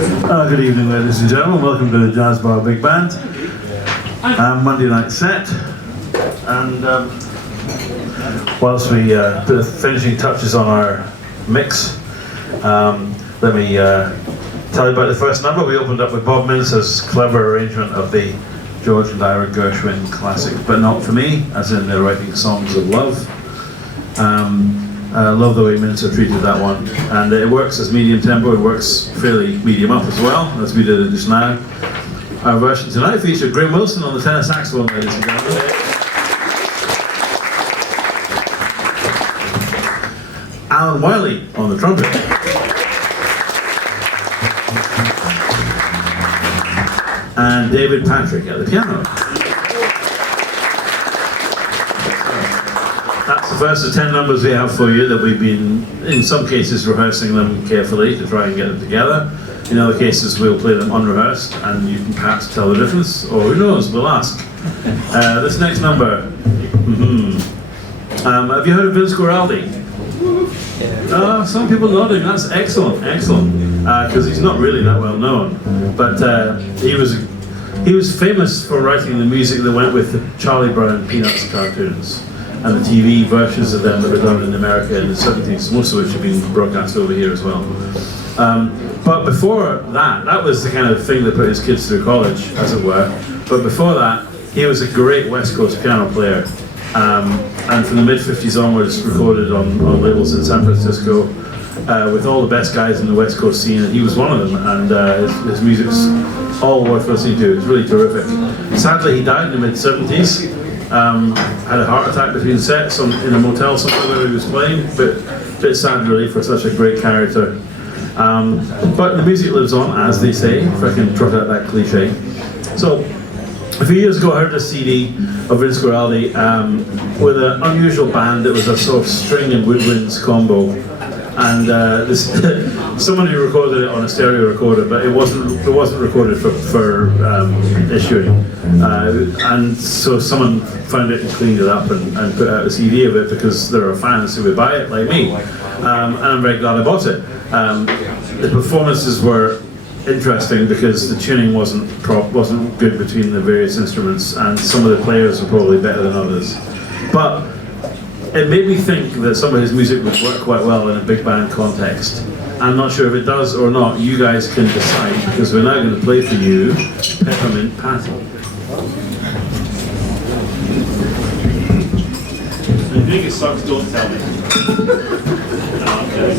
Good evening, ladies and gentlemen. Welcome to the Jazz Bar Big Band. Monday night set. And whilst we put the finishing touches on our mix, let me tell you about the first number. We opened up with Bob Mintz's clever arrangement of the George and Ira Gershwin classic, But Not For Me, as in they're writing songs of love. I love the way Mintzer treated that one, and it works as medium tempo. It works fairly medium up as well, as we did it just now. Our version tonight featured Graham Wilson on the tenor saxophone, ladies and gentlemen. Alan Wiley on the trumpet. And David Patrick at the piano. That's the first of 10 numbers we have for you that we've been, in some cases, rehearsing them carefully to try and get them together. In other cases, we'll play them unrehearsed, and you can perhaps tell the difference, or who knows, we'll ask. This next number, have you heard of Vince Guaraldi? Some people nodding. That's excellent, excellent. Because he's not really that well known, but he was famous for writing the music that went with the Charlie Brown Peanuts cartoons and the TV versions of them that were done in America in the 70s, most of which have been broadcast over here as well. But before that, that was the kind of thing that put his kids through college, as it were. But before that, he was a great West Coast piano player. And from the mid-50s onwards, recorded on labels in San Francisco with all the best guys in the West Coast scene, and he was one of them, and his music's all worth listening to. It's really terrific. Sadly, he died in the mid-70s, had a heart attack between sets in a motel somewhere where he was playing, but a bit sad really for such a great character. But the music lives on, as they say, if I can trot out that cliche. So, a few years ago I heard a CD of Vince Guaraldi with an unusual band that was a sort of string and woodwinds combo. And someone who recorded it on a stereo recorder, but it wasn't recorded for issuing. And so someone found it and cleaned it up and put out a CD of it because there are fans who would buy it, like me. And I'm very glad I bought it. The performances were interesting because the tuning wasn't good between the various instruments, and some of the players were probably better than others. But it made me think that some of his music would work quite well in a big band context. I'm not sure if it does or not. You guys can decide, because we're now going to play for you Peppermint Patty. If you think it sucks, don't tell me. No, okay.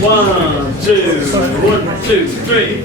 1, 2, 3.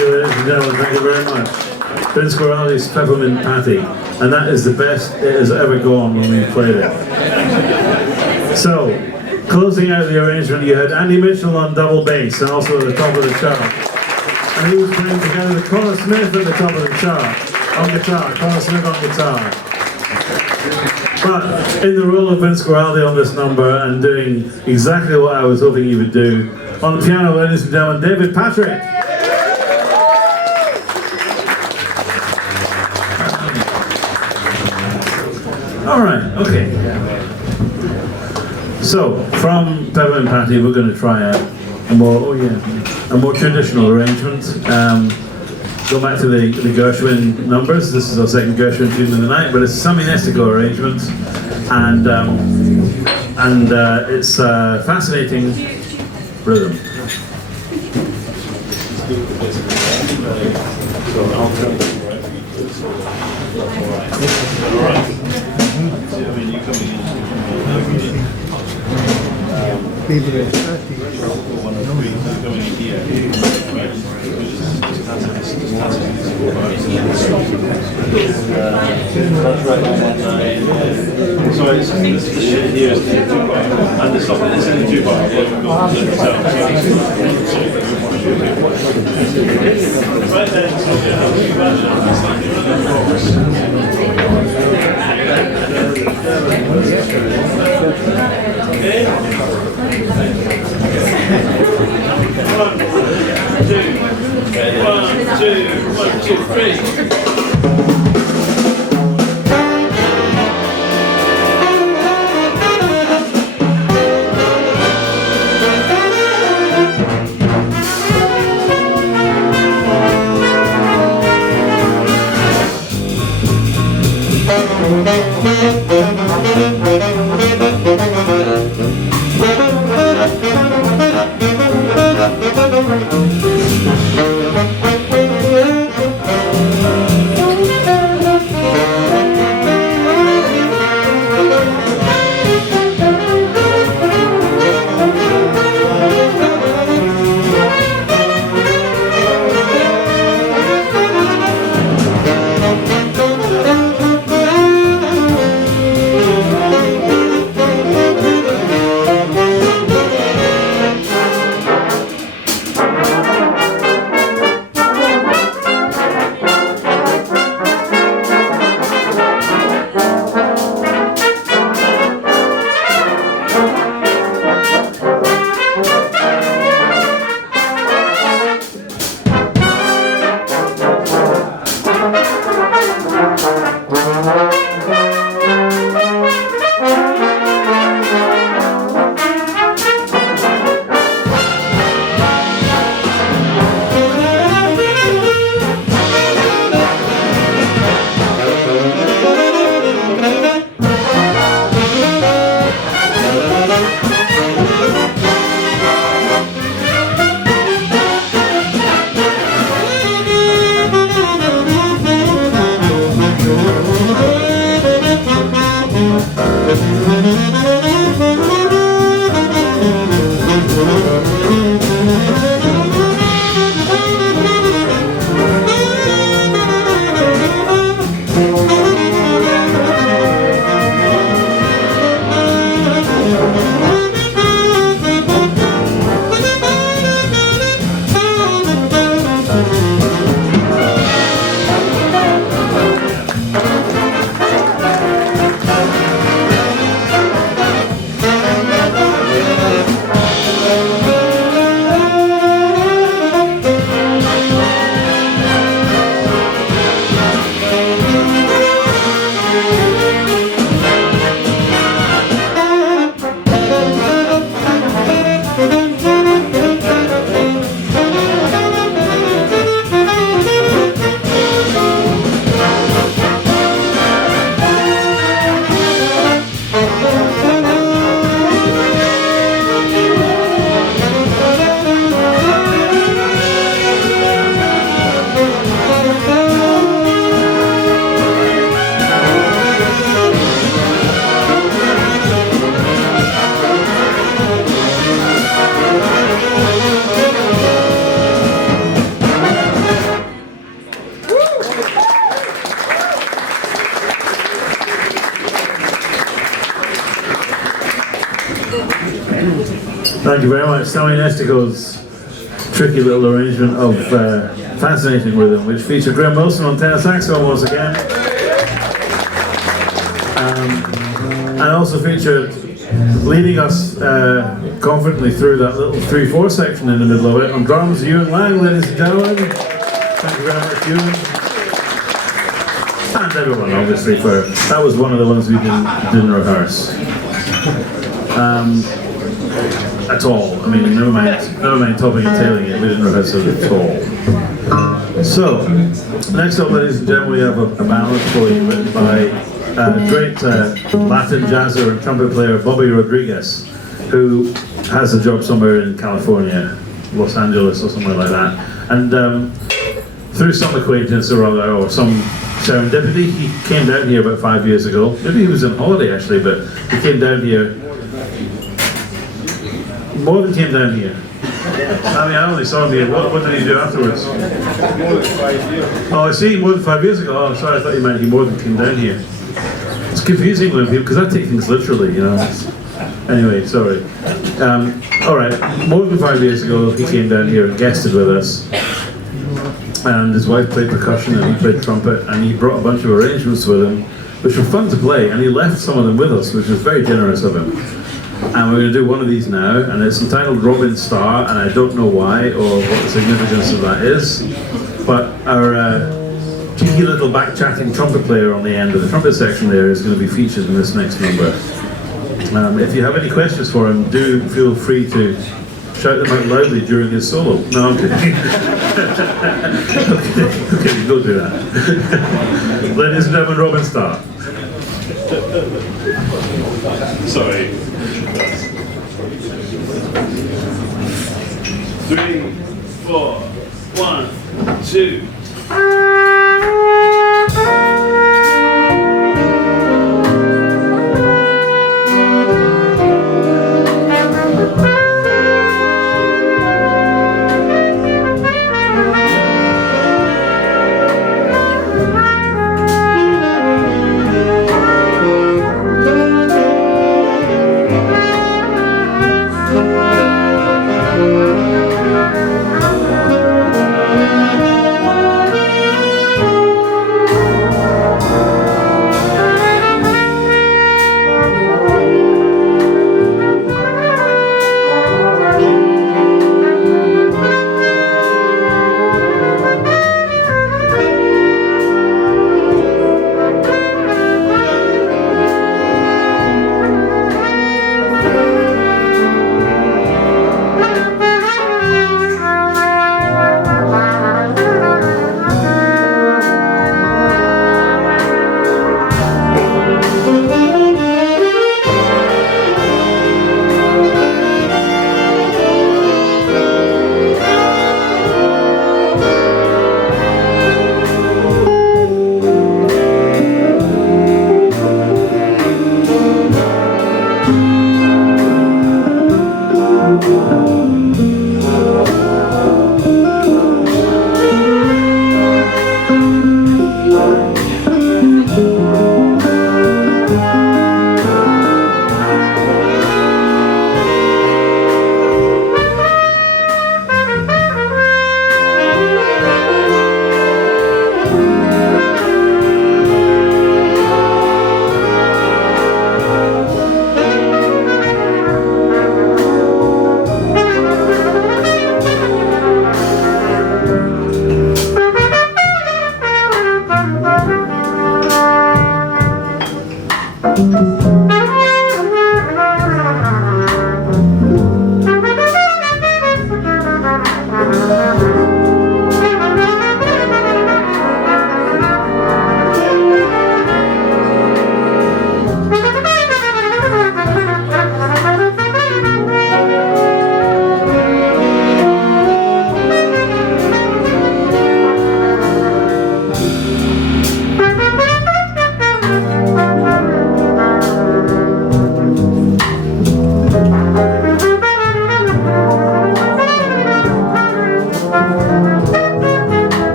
you, ladies and gentlemen. Thank you very much. Vince Guaraldi's Peppermint Patty, and that is the best it has ever gone when we played it. So, closing out the arrangement, you had Andy Mitchell on double bass, and also at the top of the chart. And he was playing together with Connor Smith at the top of the chart, on guitar, Connor Smith on guitar. But in the role of Vince Guaraldi on this number, and doing exactly what I was hoping he would do, on the piano, ladies and gentlemen, David Patrick. All right, okay. So, from Peppermint Patty, we're going to try a more traditional arrangement. Go back to the Gershwin numbers. This is our second Gershwin tune of the night, but it's a Sammy Nestico arrangement, and it's a fascinating rhythm. Sorry, this shit here is the 2-bar, and this stuff is in the 2-bar. One, two, three. Thank you very much. Sammy Nestico's tricky little arrangement of Fascinating Rhythm, which featured Graham Wilson on tenor saxophone once again. And also featured, leading us confidently through that little 3/4 section in the middle of it, on drums, Ewan Lang, ladies and gentlemen. Thank you very much, Ewan. And everyone, obviously, for that was one of the ones we didn't rehearse. At all. I mean, never mind topping and tailing it, we didn't rehearse it at all. So, next up, ladies and gentlemen, we have a ballad for you written by great Latin jazzer and trumpet player Bobby Rodriguez, who has a job somewhere in California, Los Angeles or somewhere like that. And through some acquaintance or other, or some serendipity, he came down here about 5 years ago. Maybe he was on holiday actually, but he came down here. More than came down here. I mean, I only saw him here. What did he do afterwards? More than 5 years. Oh, I see, more than 5 years ago. Oh, sorry, I thought you meant he more than came down here. It's confusing when people, because I take things literally, you know. Anyway, sorry. All right, more than 5 years ago, he came down here and guested with us. And his wife played percussion and he played trumpet, and he brought a bunch of arrangements with him, which were fun to play, and he left some of them with us, which was very generous of him. And we're going to do one of these now, and it's entitled Robin Star, and I don't know why or what the significance of that is, but our cheeky little back-chatting trumpet player on the end of the trumpet section there is going to be featured in this next number. If you have any questions for him, do feel free to shout them out loudly during his solo. No, I'm kidding. okay, don't do that. Ladies and gentlemen, Robin Star. Sorry. 3, 4, 1, 2.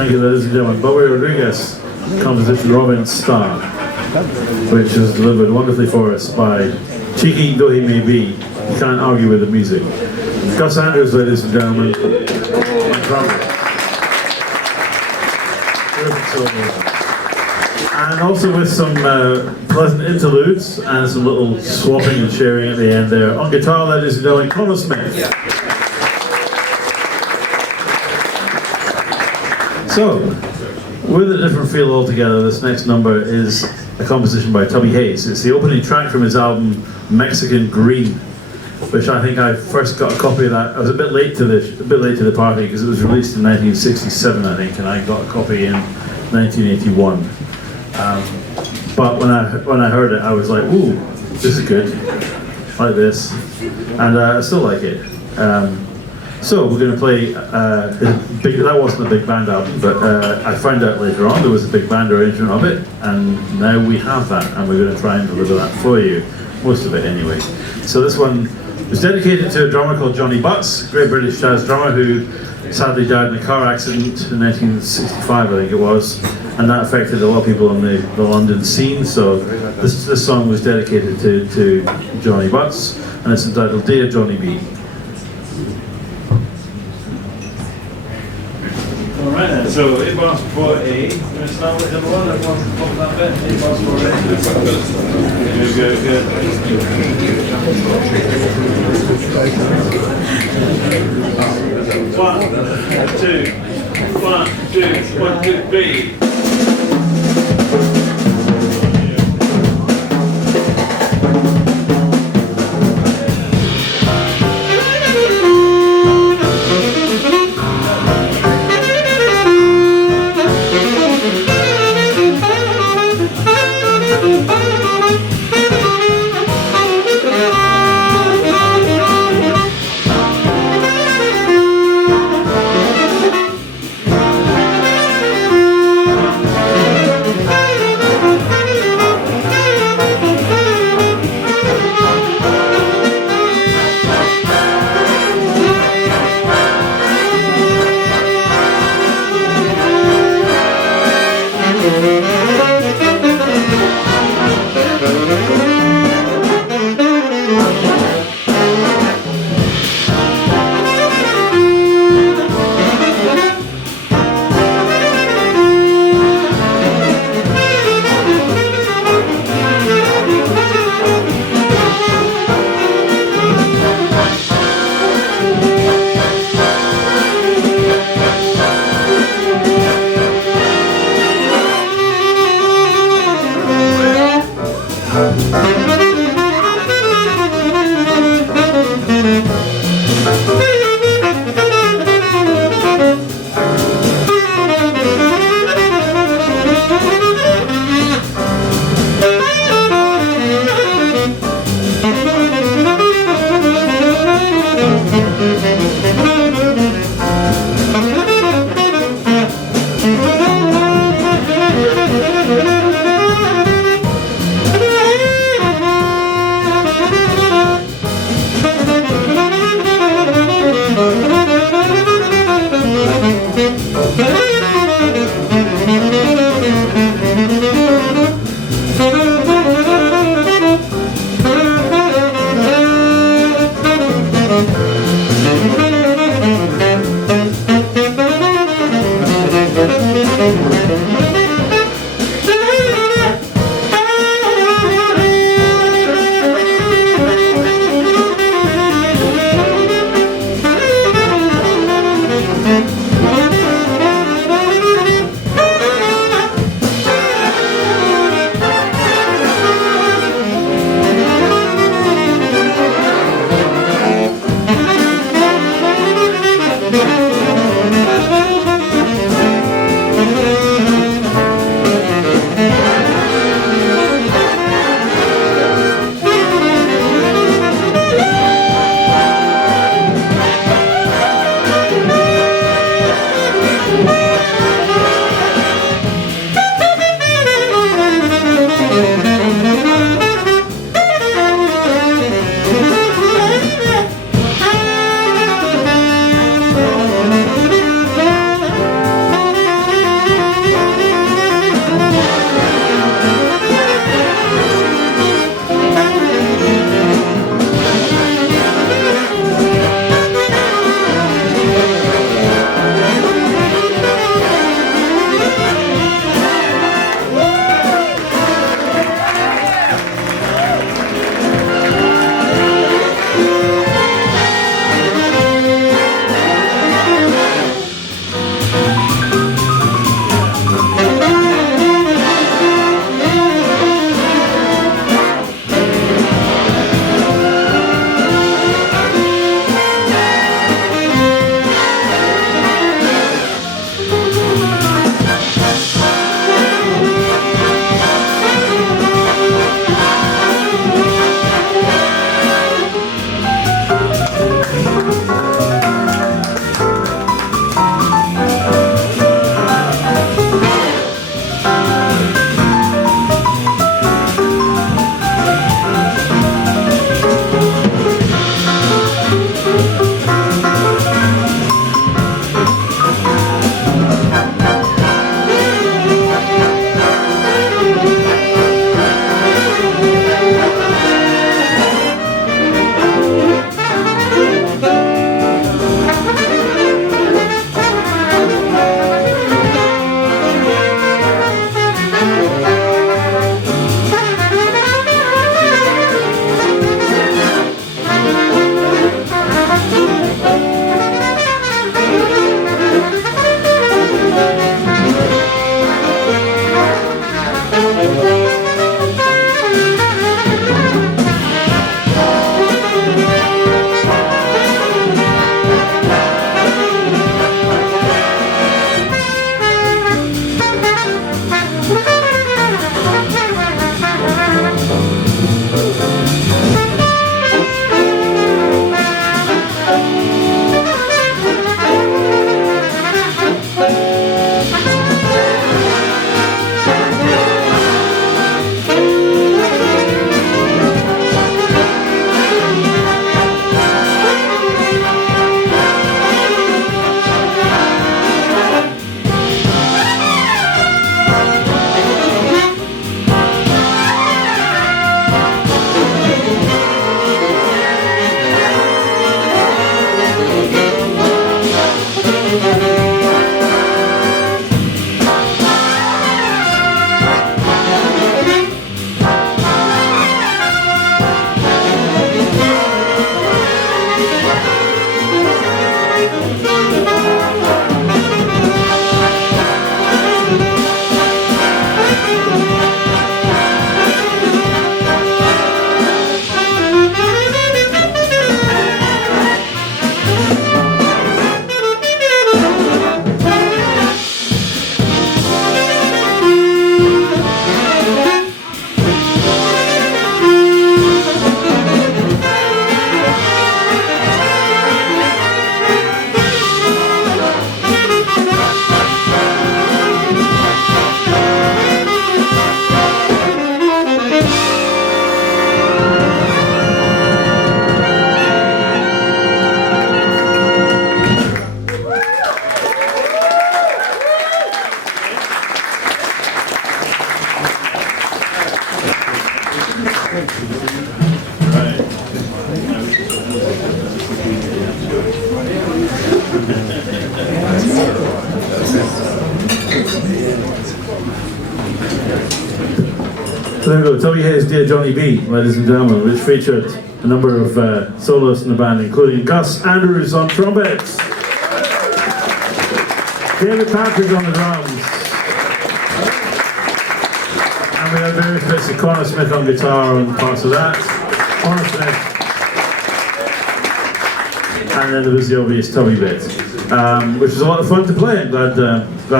Thank you, ladies and gentlemen. Bobby Rodriguez, composition Robin Star, which is delivered wonderfully for us by Cheeky though he may be, you can't argue with the music. Gus Andrews, ladies and gentlemen, on drums. Terrific solo. And also with some pleasant interludes and some little swapping and sharing at the end there. On guitar, ladies and gentlemen, Connor Smith. So, with a different feel altogether, this next number is a composition by Tubby Hayes. It's the opening track from his album Mexican Green, which I think I first got a copy of that. I was a bit late to the party because it was released in 1967, I think, and I got a copy in 1981. But when I heard it, I was like, ooh, this is good, like this, and I still like it. So we're going to play, that wasn't a big band album, but I found out later on there was a big band arrangement of it, and now we have that, and we're going to try and deliver that for you, most of it anyway. So this one was dedicated to a drummer called Johnny Butts, a great British jazz drummer who sadly died in a car accident in 1965, I think it was, and that affected a lot of people on the London scene, so this song was dedicated to Johnny Butts, and it's entitled Dear Johnny B. Alright then, so A bars for A. We're going to start with number one. Everyone's pop that bit. A bars for A. Good. 1, 2, 3. So there we go, Toby Hayes' Dear Johnny B, ladies and gentlemen, which featured a number of soloists in the band, including Gus Andrews on trumpets, David Patrick on the drums, and we had various bits of Connor Smith on guitar and parts of that, Connor Smith, and then there was the obvious Toby bit, which was a lot of fun to play. I'm glad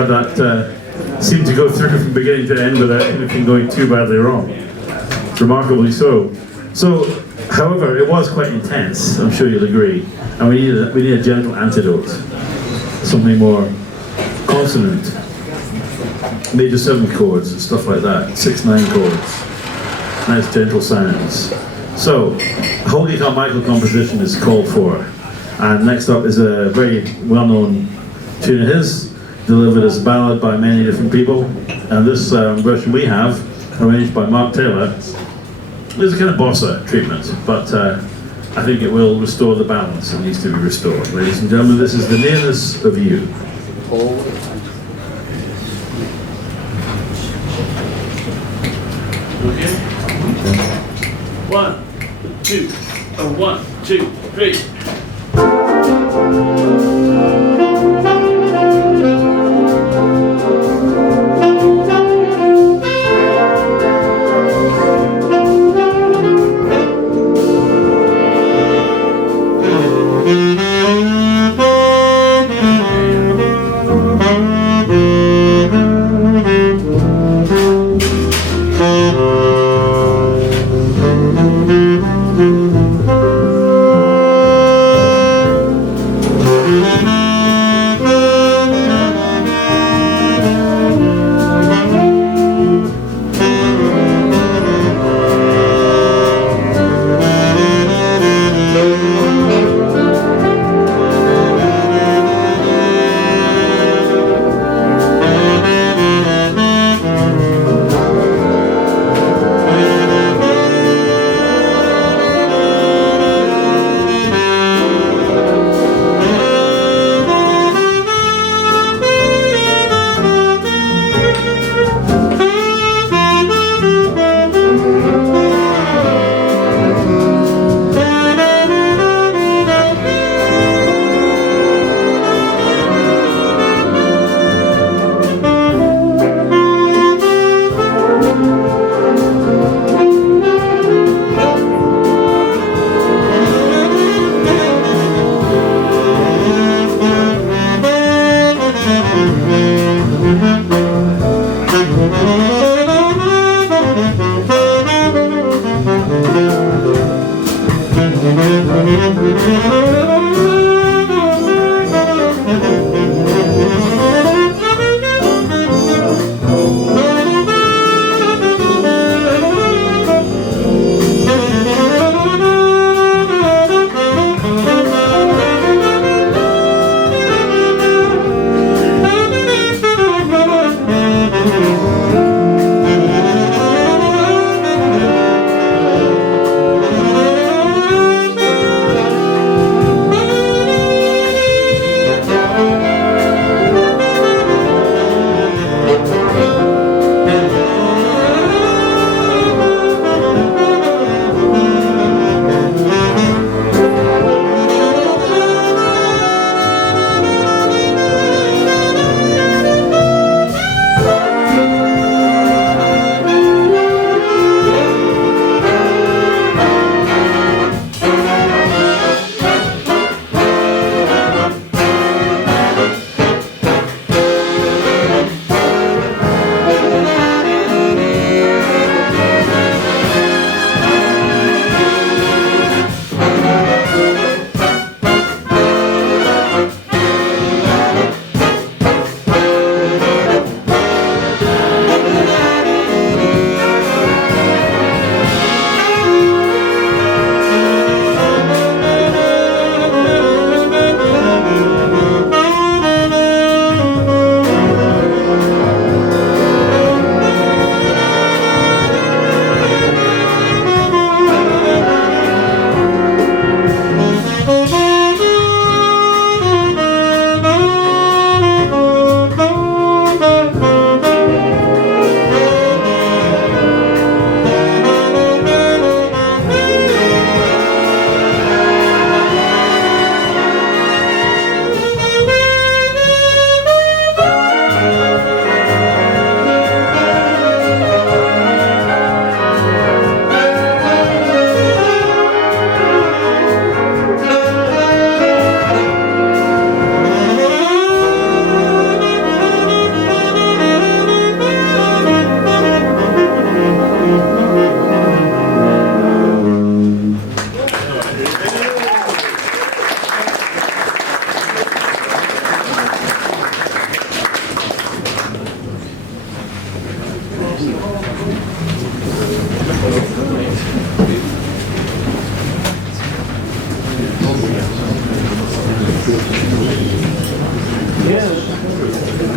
that seemed to go through from beginning to end without anything going too badly wrong. Remarkably so. So, however, it was quite intense, I'm sure you'll agree, and we need a gentle antidote, something more consonant, major 7 chords and stuff like that, 6/9 chords, nice gentle sounds. So, a Holy Carmichael composition is called for, and next up is a very well-known tune of his, delivered as a ballad by many different people, and this version we have, arranged by Mark Taylor, is a kind of bossa treatment, but I think it will restore the balance that needs to be restored. Ladies and gentlemen, this is The Nearness of You. Okay. 1, 2, 1, 2, 3.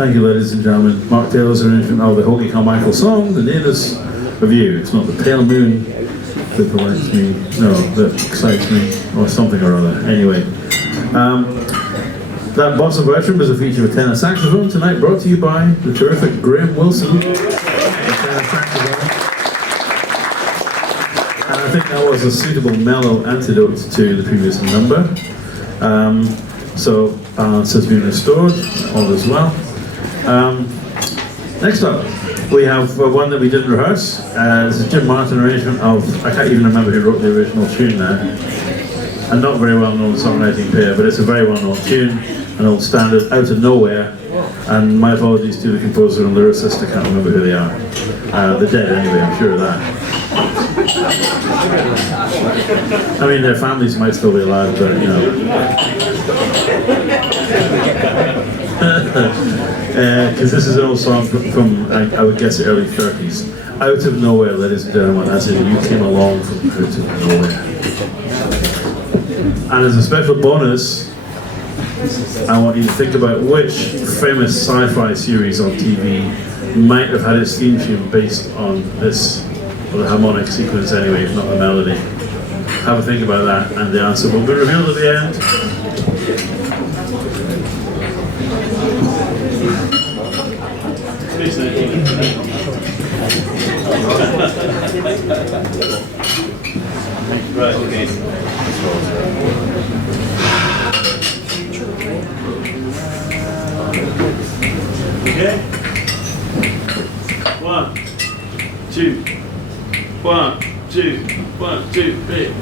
Thank you, ladies and gentlemen. Mark Taylor's arrangement of the Hoagie Carmichael song, The Nearness of You. It's not the pale moon that delights me, no, that excites me, or something or other. Anyway, that Bossa version was a feature of tenor saxophone tonight, brought to you by the terrific Graham Wilson. The tenor saxophone. And I think that was a suitable mellow antidote to the previous number. So balance has been restored, all is well. Next up, we have one that we didn't rehearse. This is Jim Martin arrangement of, I can't even remember who wrote the original tune now. A not very well known songwriting pair, but it's a very well known tune, an old standard, Out of Nowhere. And my apologies to the composer and lyricist, I can't remember who they are. They're dead anyway, I'm sure of that. I mean, their families might still be alive, but you know. Because this is an old song from I would guess, the early 30s. Out of Nowhere, ladies and gentlemen, as in you came along from out of nowhere. And as a special bonus, I want you to think about which famous sci-fi series on TV might have had its theme tune based on this, or the harmonic sequence anyway, if not the melody. Have a think about that, and the answer will be revealed at the end. Right, okay. Okay? 1, 2, 1, 2, 1, 2, 3,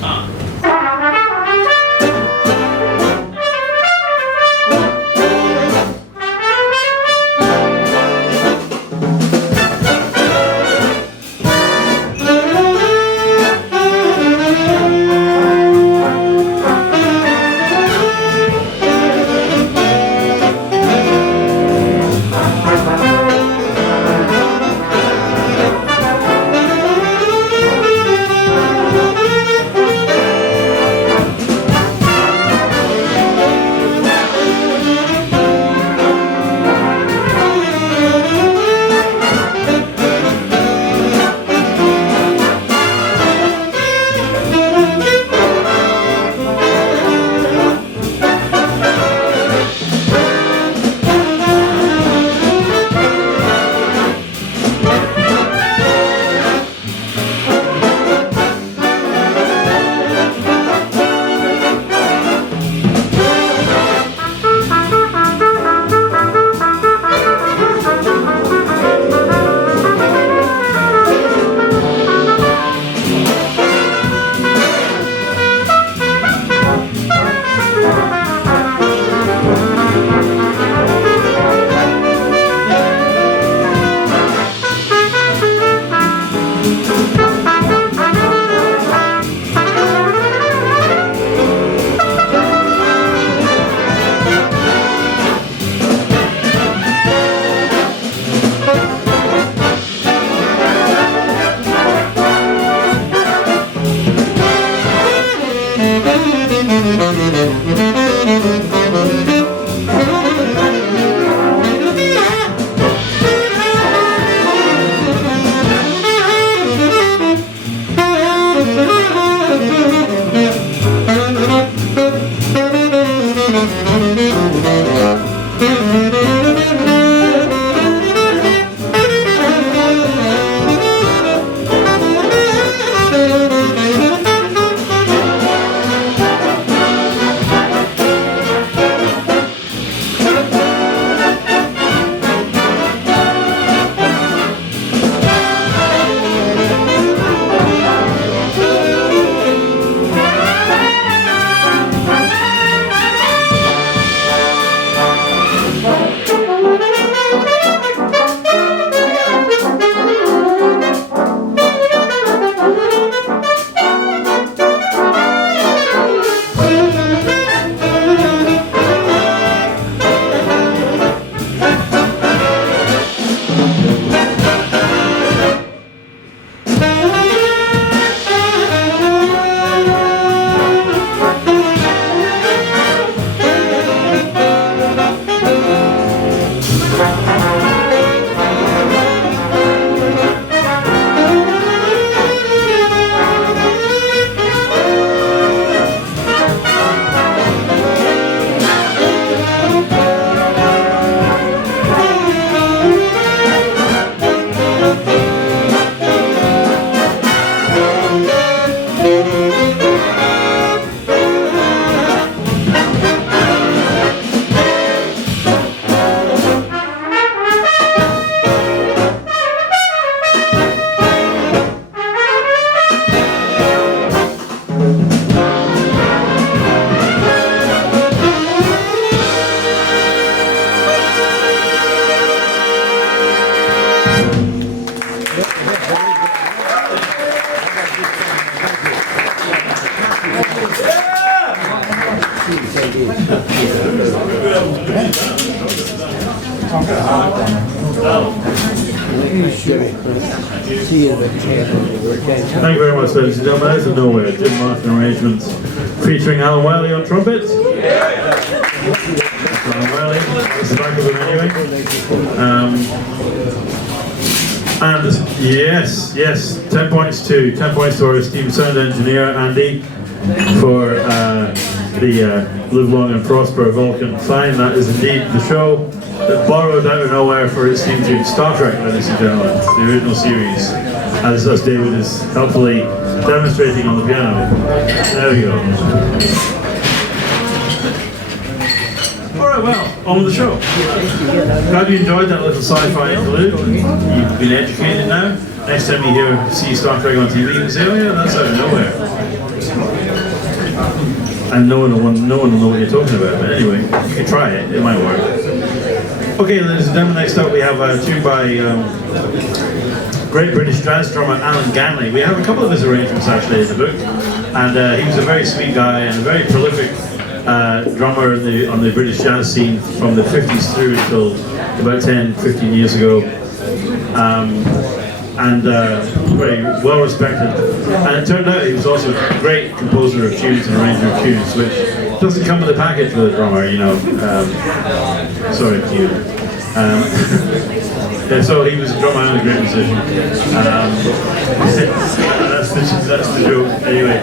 Thank you very much, ladies and gentlemen. Out of nowhere, Jim Martin arrangements featuring Alan Wiley on trumpet. Alan Wiley, that's the back of him anyway. And yes, 10 points to our esteemed sound engineer Andy for the Live Long and Prosper Vulcan Fine. That is indeed the show that borrowed out of nowhere for its theme tune Star Trek, ladies and gentlemen, the original series, as David is helpfully demonstrating on the piano. There we go. Alright, well, on with the show. Glad you enjoyed that little sci-fi interlude. You've been educated now. Next time you see Star Trek on TV, you can say, oh yeah, that's out of nowhere. And no one will know what you're talking about, but anyway, you can try it, it might work. Okay, ladies and gentlemen, next up we have a tune by great British jazz drummer Alan Ganley. We have a couple of his arrangements actually in the book, and he was a very sweet guy and a very prolific drummer on the British jazz scene from the 50s through until about 10, 15 years ago. And very well respected. And it turned out he was also a great composer of tunes and arranger of tunes, which doesn't come with a package with a drummer, you know. Sorry, Q. Yeah, so he was a drummer and a great musician. That's the joke. Anyway,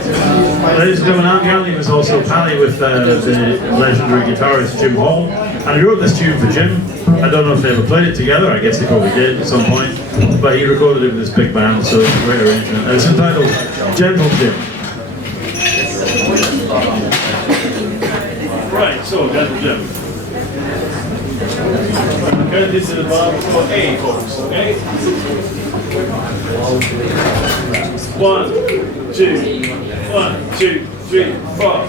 ladies and gentlemen, Alan Ganley was also pally with the legendary guitarist Jim Hall, and he wrote this tune for Jim. I don't know if they ever played it together. I guess they probably did at some point, but he recorded it with his big band, so it's a great arrangement. And it's entitled Gentle Jim. Right, so Gentle Jim. Okay, this is the bar for A, folks, okay? 1, 2, 1, 2, 3, 4.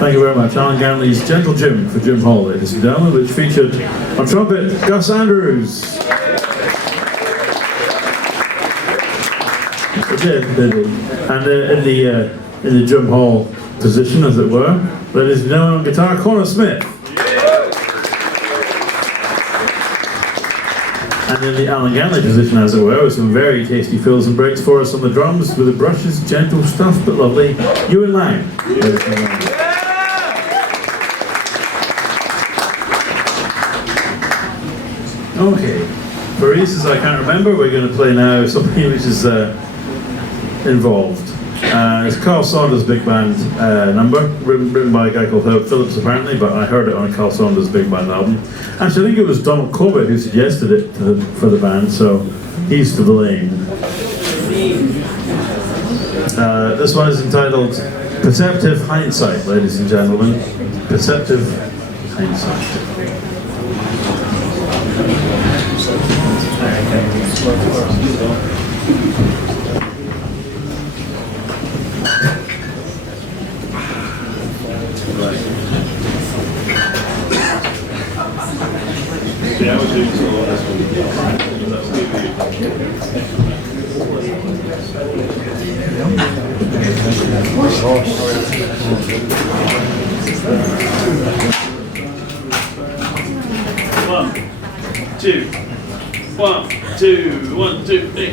Thank you very much. Alan Ganley's Gentle Jim for Jim Hall, ladies and gentlemen, which featured on trumpet Gus Andrews. It did. And in the Jim Hall position, as it were, ladies and gentlemen, on guitar, Connor Smith. And in the Alan Ganley position, as it were, with some very tasty fills and breaks for us on the drums, with the brushes, gentle stuff but lovely, Ewan Lang. Okay, for reasons I can't remember, we're going to play now something which is involved. It's Carl Saunders' big band number, written by a guy called Herb Phillips apparently, but I heard it on Carl Saunders' big band album. Actually, I think it was Donald Corbett who suggested it for the band, so he's to blame. This one is entitled Perceptive Hindsight, ladies and gentlemen. Perceptive Hindsight. Yeah, I was doing so long this week. One, two, three,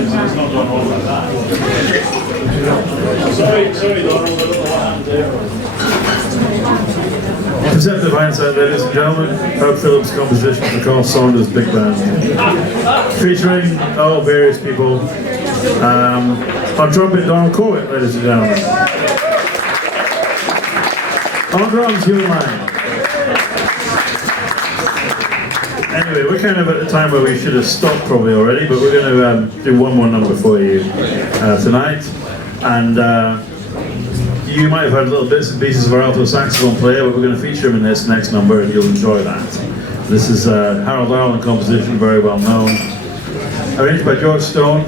ends and it's not done all like that. Sorry, Donald, I don't know what happened there. Perceptive hindsight, ladies and gentlemen. Herb Phillips' composition for Carl Saunders Big Band. Featuring all various people. On trumpet, Donald Corwitt, ladies and gentlemen. On drums, Hugh Lang. Anyway, we're kind of at the time where we should have stopped probably already, but we're going to do one more number for you tonight. And you might have heard little bits and pieces of our alto saxophone player, but we're going to feature him in this next number and you'll enjoy that. This is Harold Arlen composition, very well known. Arranged by George Stone.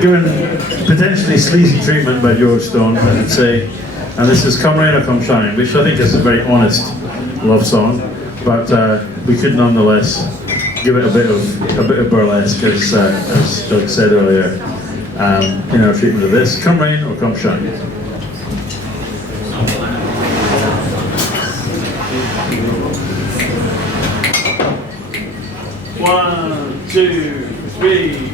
Given potentially sleazy treatment by George Stone, I would say. And this is Come Rain or Come Shine, which I think is a very honest love song. But we could nonetheless give it a bit of burlesque, as Doug said earlier, in our treatment of this. Come rain or come shine. 1, 2, 3.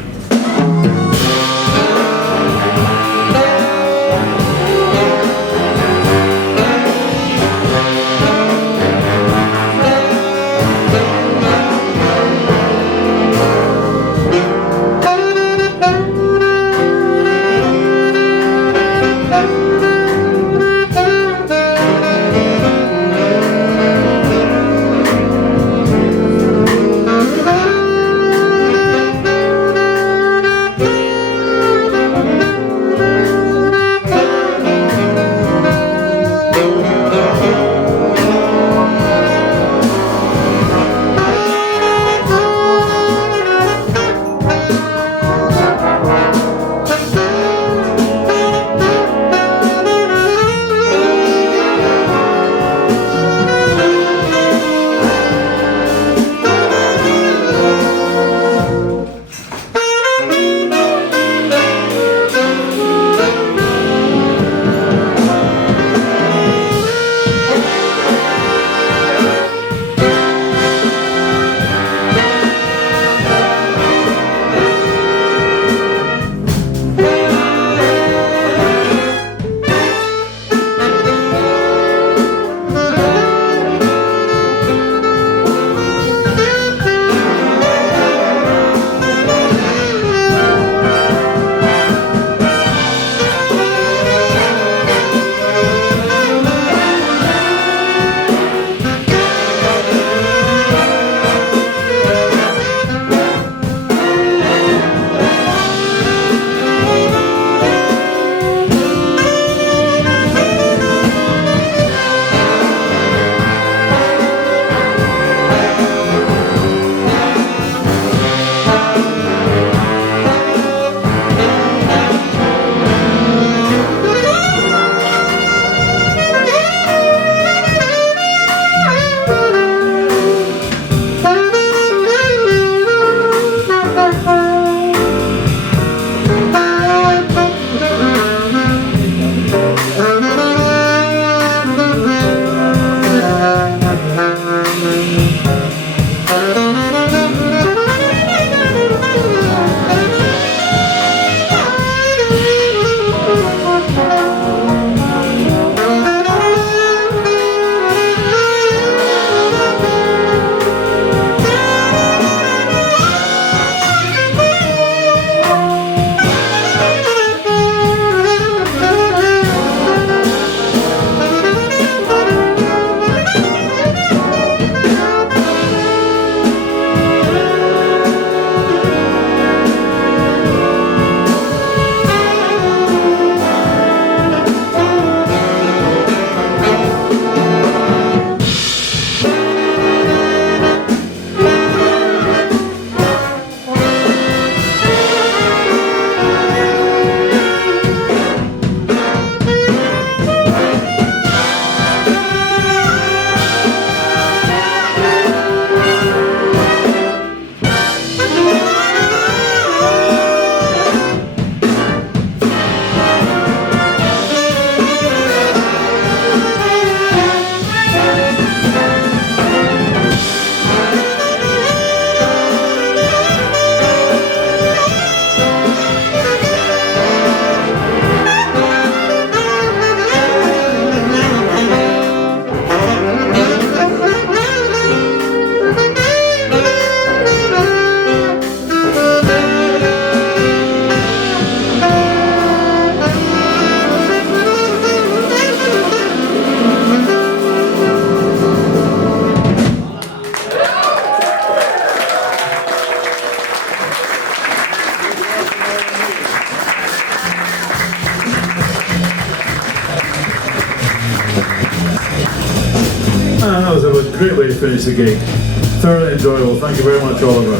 great way to finish the gig. Thoroughly enjoyable. Thank you very much, Oliver.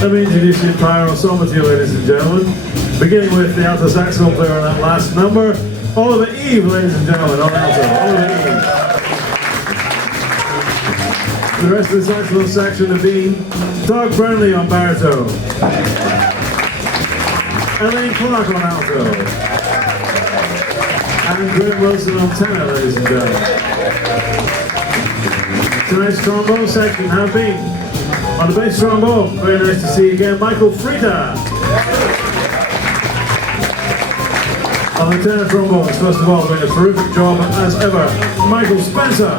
Let me introduce the entire ensemble to you, ladies and gentlemen. Beginning with the alto saxophone player on that last number, Oliver Eve, ladies and gentlemen, on alto. Oliver Eve. The rest of the saxophone section have been Doug Brownlee on baritone, Elaine Clark on alto, and Graham Wilson on tenor, ladies and gentlemen. Tonight's trombone section have been on the bass trombone, very nice to see you again, Michael Frita. On the tenor trombones, first of all, doing a terrific job as ever, Michael Spencer.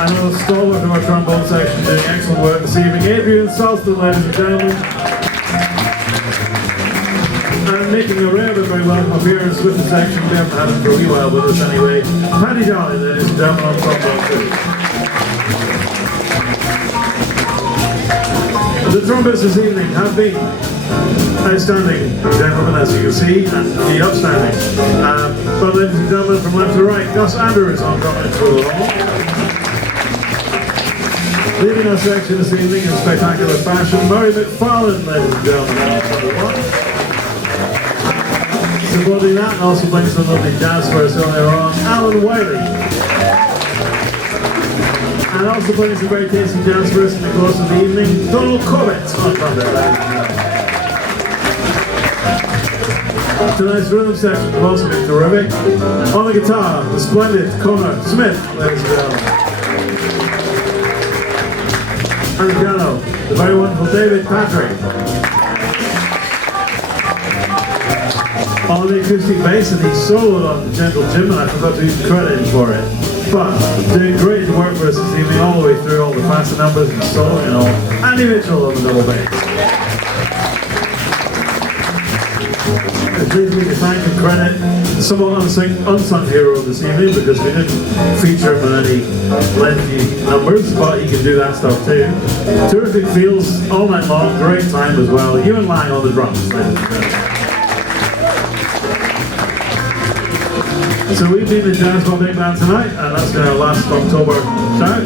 And a stalwart of our trombone section doing excellent work this evening, Adrian Salston, ladies and gentlemen. And making a rare but very welcome appearance with the section, we haven't had him for a wee while with us anyway, Paddy Jolly, ladies and gentlemen, on trombone too. The trumpets this evening have been outstanding gentlemen, as you can see, and the upstanding. But ladies and gentlemen, from left to right, Gus Andrews on trumpet for the whole. Leading our section this evening in spectacular fashion, Murray McFarlane, ladies and gentlemen, on trumpet one. Supporting that, and also playing some lovely jazz for us earlier on, Alan Wiley. And also playing some very tasty jazz for us in the course of the evening, Donald Corbett on trumpet. Tonight's rhythm section will also be terrific. On the guitar, the splendid Connor Smith, ladies and gentlemen. On the piano, the very wonderful David Patrick. On the acoustic bass, and he soloed on Gentle Jim, and I forgot to credit him for it. But doing great work for us this evening, all the way through all the faster numbers and soloing and all. Andy Mitchell on the double bass. It leaves me to thank and credit the somewhat unsung hero this evening, because we didn't feature him in any lengthy numbers, but he can do that stuff too. Terrific feels all night long, great time as well. Ewan Lang on the drums, ladies and gentlemen. So we've been the Jazz Ball Big Band tonight, and that's been our last October shout.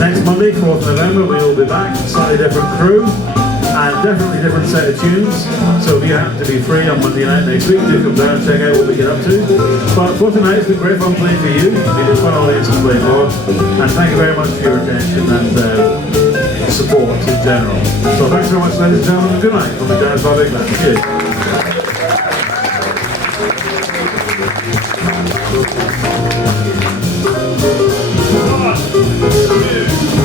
Next Monday, 4th November, we will be back, slightly different crew, and definitely different set of tunes. So if you happen to be free on Monday night next week, do come down and check out what we get up to. But for tonight, it's been great fun playing for you. It's been a fun audience to play for. And thank you very much for your attention and support in general. So thanks very much, ladies and gentlemen. Good night from the Jazz Ball Big Band. Cheers. One, two.